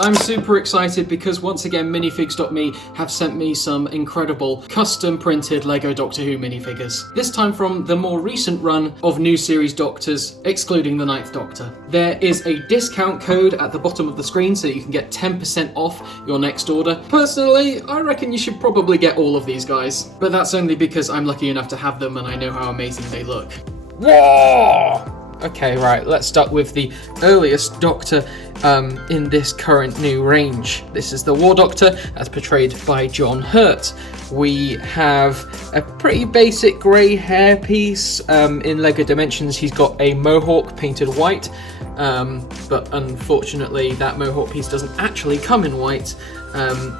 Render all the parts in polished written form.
I'm super excited because once again minifigs.me have sent me some incredible custom printed LEGO Doctor Who minifigures. This time from the more recent run of new series Doctors, excluding the Ninth Doctor. There is a discount code at the bottom of the screen so you can get 10% off your next order. Personally, I reckon you should probably get all of these guys, but that's only because I'm lucky enough to have them and I know how amazing they look. Whoa! Okay, right, let's start with the earliest Doctor in this current new range. This is the War Doctor, as portrayed by John Hurt. We have a pretty basic grey hairpiece. In LEGO Dimensions, he's got a mohawk painted white, but unfortunately that mohawk piece doesn't actually come in white,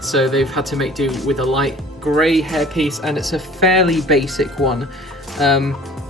so they've had to make do with a light grey hairpiece, and it's a fairly basic one.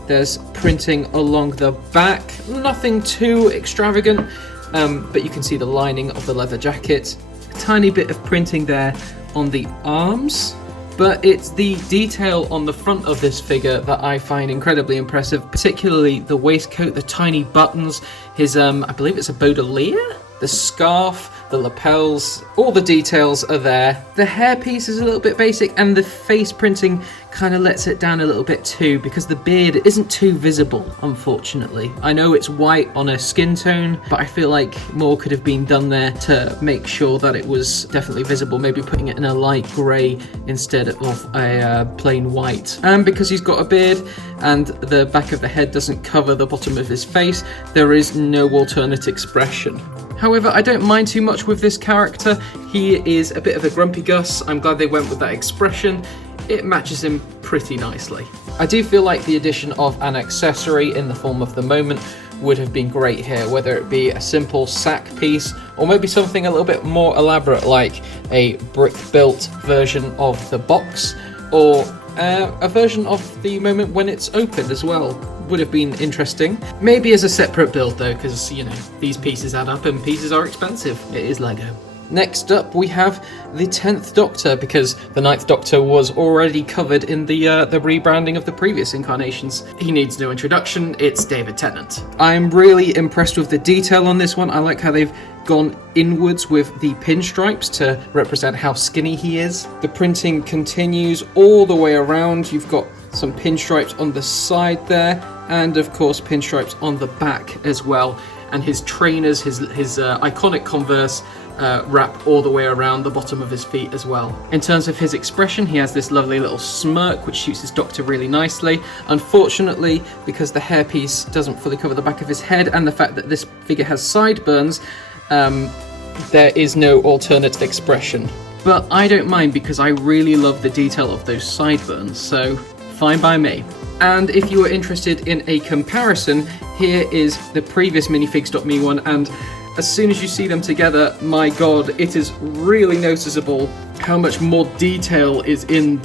There's printing along the back, nothing too extravagant, but you can see the lining of the leather jacket. A tiny bit of printing there on the arms, but it's the detail on the front of this figure that I find incredibly impressive, particularly the waistcoat, the tiny buttons, his, I believe it's a Baudelaire? The scarf, the lapels, all the details are there. The hairpiece is a little bit basic, and the face printing kind of lets it down a little bit too, because the beard isn't too visible, unfortunately. I know it's white on a skin tone, but I feel like more could have been done there to make sure that it was definitely visible, maybe putting it in a light grey instead of a plain white. And because he's got a beard and the back of the head doesn't cover the bottom of his face, there is no alternate expression. However, I don't mind too much with this character. He is a bit of a grumpy Gus. I'm glad they went with that expression. It matches him pretty nicely. I do feel like the addition of an accessory in the form of the moment would have been great here, whether it be a simple sack piece or maybe something a little bit more elaborate like a brick-built version of the box, or a version of the moment when it's opened as well. Would have been interesting. Maybe as a separate build though, because, you know, these pieces add up and pieces are expensive. It is LEGO. Next up we have the 10th Doctor, because the 9th Doctor was already covered in the rebranding of the previous incarnations. He needs no introduction, it's David Tennant. I'm really impressed with the detail on this one. I like how they've gone inwards with the pinstripes to represent how skinny he is. The printing continues all the way around. You've got some pinstripes on the side there, and of course pinstripes on the back as well. And his trainers, his iconic Converse, wrap all the way around the bottom of his feet as well. In terms of his expression, he has this lovely little smirk which suits his Doctor really nicely. Unfortunately, because the hairpiece doesn't fully cover the back of his head and the fact that this figure has sideburns, there is no alternate expression. But I don't mind, because I really love the detail of those sideburns, so fine by me. And if you are interested in a comparison, here is the previous minifigs.me one, and as soon as you see them together, my god, it is really noticeable how much more detail is in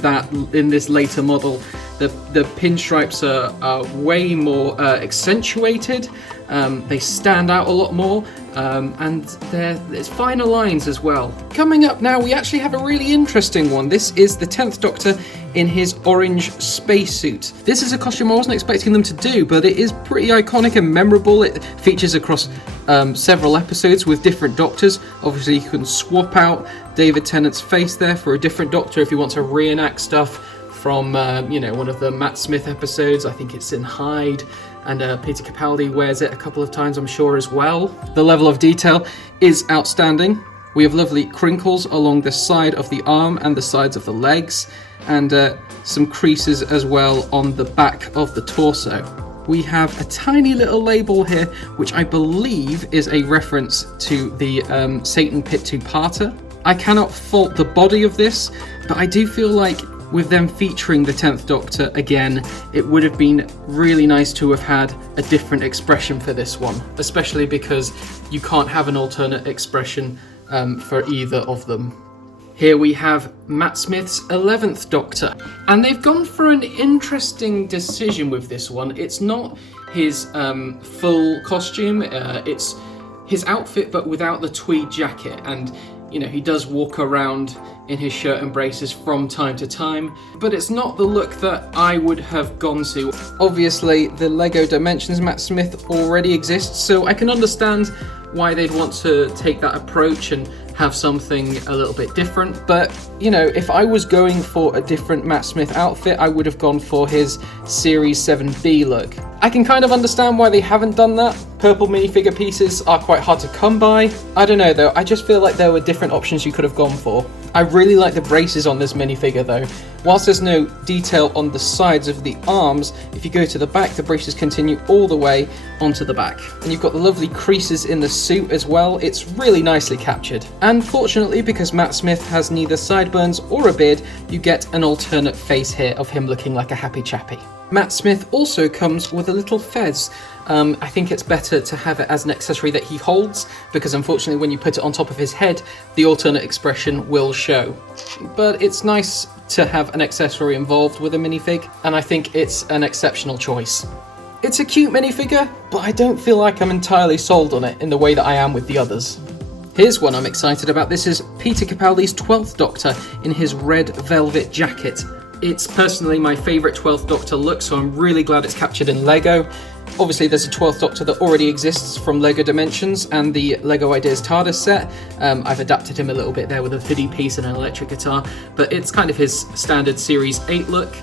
this later model. The pinstripes are way more accentuated, they stand out a lot more, and there's finer lines as well. Coming up now, we actually have a really interesting one. This is the 10th Doctor in his orange spacesuit. This is a costume I wasn't expecting them to do, but it is pretty iconic and memorable. It features across several episodes with different Doctors. Obviously you can swap out David Tennant's face there for a different Doctor if you want to reenact stuff from one of the Matt Smith episodes. I think it's in Hyde, and Peter Capaldi wears it a couple of times, I'm sure, as well. The level of detail is outstanding. We have lovely crinkles along the side of the arm and the sides of the legs, and some creases as well on the back of the torso. We have a tiny little label here, which I believe is a reference to the Satan Pit two-parter. I cannot fault the body of this, but I do feel like with them featuring the 10th Doctor again, it would have been really nice to have had a different expression for this one, especially because you can't have an alternate expression for either of them. Here we have Matt Smith's 11th Doctor, and they've gone for an interesting decision with this one. It's not his full costume, it's his outfit but without the tweed jacket, and he does walk around in his shirt and braces from time to time, but it's not the look that I would have gone to. Obviously, the LEGO Dimensions Matt Smith already exists, so I can understand why they'd want to take that approach and have something a little bit different. But, you know, if I was going for a different Matt Smith outfit, I would have gone for his Series 7B look. I can kind of understand why they haven't done that. Purple minifigure pieces are quite hard to come by. I don't know though, I just feel like there were different options you could have gone for. I really like the braces on this minifigure though. Whilst there's no detail on the sides of the arms, if you go to the back, the braces continue all the way onto the back. And you've got the lovely creases in the suit as well. It's really nicely captured. And fortunately, because Matt Smith has neither sideburns or a beard, you get an alternate face here of him looking like a happy chappy. Matt Smith also comes with a little fez. I think it's better to have it as an accessory that he holds, because unfortunately when you put it on top of his head, the alternate expression will show. But it's nice to have an accessory involved with a minifig, and I think it's an exceptional choice. It's a cute minifigure, but I don't feel like I'm entirely sold on it in the way that I am with the others. Here's one I'm excited about. This is Peter Capaldi's 12th Doctor in his red velvet jacket. It's personally my favourite 12th Doctor look, so I'm really glad it's captured in Lego. Obviously there's a 12th Doctor that already exists from LEGO Dimensions and the LEGO Ideas TARDIS set. I've adapted him a little bit there with a hoodie piece and an electric guitar, but it's kind of his standard Series 8 look.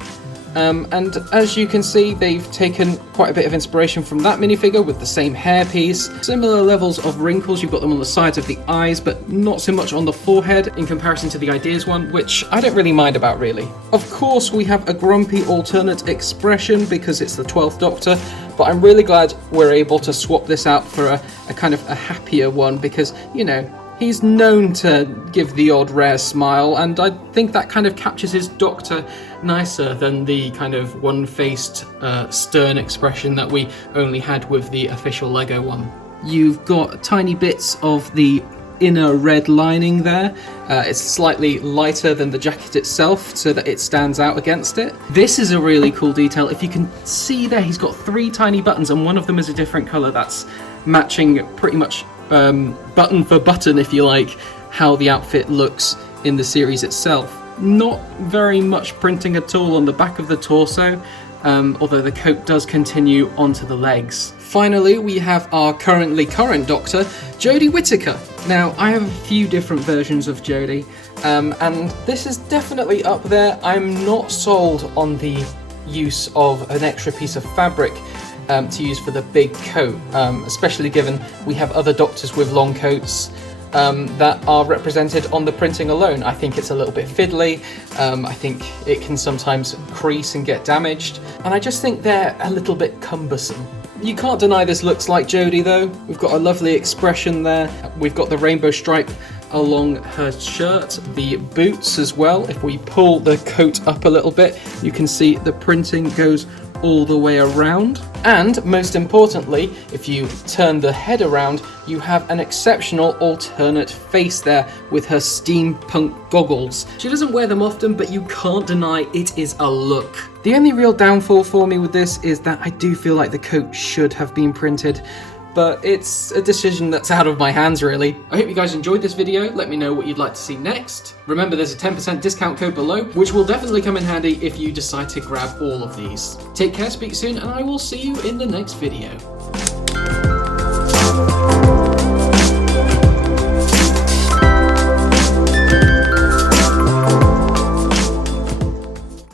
And as you can see, they've taken quite a bit of inspiration from that minifigure with the same hairpiece. Similar levels of wrinkles, you've got them on the sides of the eyes, but not so much on the forehead in comparison to the Ideas one, which I don't really mind about really. Of course, we have a grumpy alternate expression because it's the 12th Doctor, but I'm really glad we're able to swap this out for a kind of a happier one because, you know, he's known to give the odd rare smile, and I think that kind of captures his Doctor nicer than the kind of one-faced, stern expression that we only had with the official LEGO one. You've got tiny bits of the inner red lining there. It's slightly lighter than the jacket itself so that it stands out against it. This is a really cool detail. If you can see there, he's got 3 tiny buttons and one of them is a different colour. That's matching pretty much button for button, if you like, how the outfit looks in the series itself. Not very much printing at all on the back of the torso, although the coat does continue onto the legs. Finally, we have our current Doctor, Jodie Whittaker. Now, I have a few different versions of Jodie, and this is definitely up there. I'm not sold on the use of an extra piece of fabric to use for the big coat, especially given we have other Doctors with long coats that are represented on the printing alone. I think it's a little bit fiddly. I think it can sometimes crease and get damaged, and I just think they're a little bit cumbersome. You can't deny this looks like Jodie though. We've got a lovely expression there. We've got the rainbow stripe along her shirt, the boots as well. If we pull the coat up a little bit, you can see the printing goes all the way around. And most importantly, if you turn the head around, you have an exceptional alternate face there with her steampunk goggles. She doesn't wear them often, but you can't deny it is a look. The only real downfall for me with this is that I do feel like the coat should have been printed, but it's a decision that's out of my hands really. I hope you guys enjoyed this video. Let me know what you'd like to see next. Remember, there's a 10% discount code below, which will definitely come in handy if you decide to grab all of these. Take care, speak soon, and I will see you in the next video.